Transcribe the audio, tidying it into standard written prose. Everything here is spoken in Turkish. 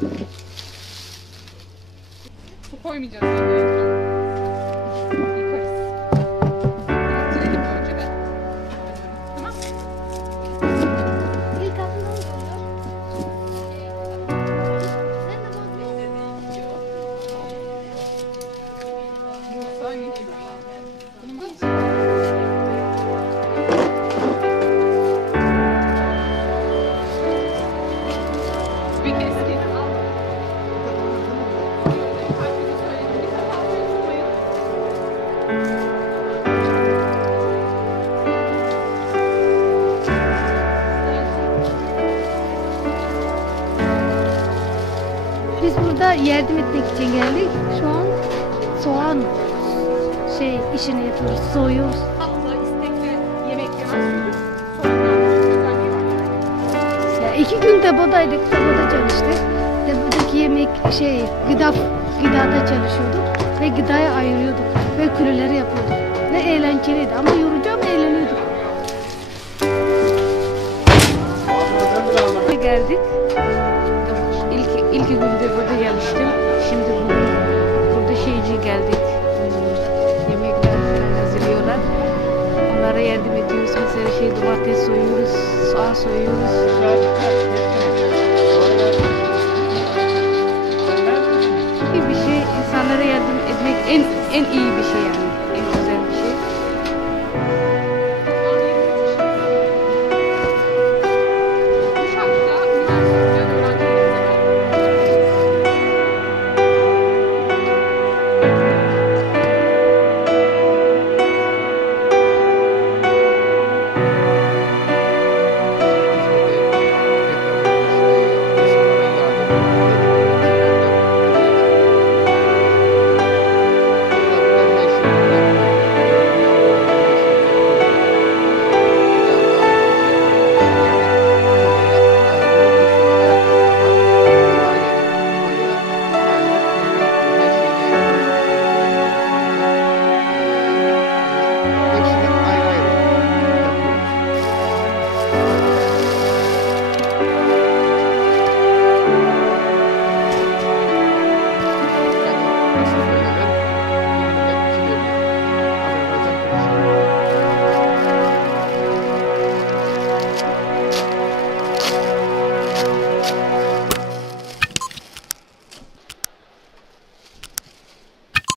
Su koymayacağız. Yani. Yıkarız. Bitirelim önce de. Tamam. İlk hafta ne oluyor? Bursa geçiyor. Bir kez kesin al. Herkese söyledim. Bir sefer unutmayın. Biz burada yardım etmek için geldik. Şu an soğan işini yapıyoruz, soyuyoruz. Tatlı, istekli yemek yemez. Sonradan özelliği var. Ya 2 gün depodaydık, depoda çalıştık. Depodaki yemek gıdada çalışıyorduk ve gıdaya ayırıyorduk ve külüleri yapıyorduk. Ve eğlenceliydi ama yorucu ama eğleniyorduk. Geldik. İlk günde burada çalıştım. Şimdi burada geldik. Yemekler hazırlıyorlar. Onlara yardım ediyoruz. Mesela domates soyuyoruz, soğan soyuyoruz.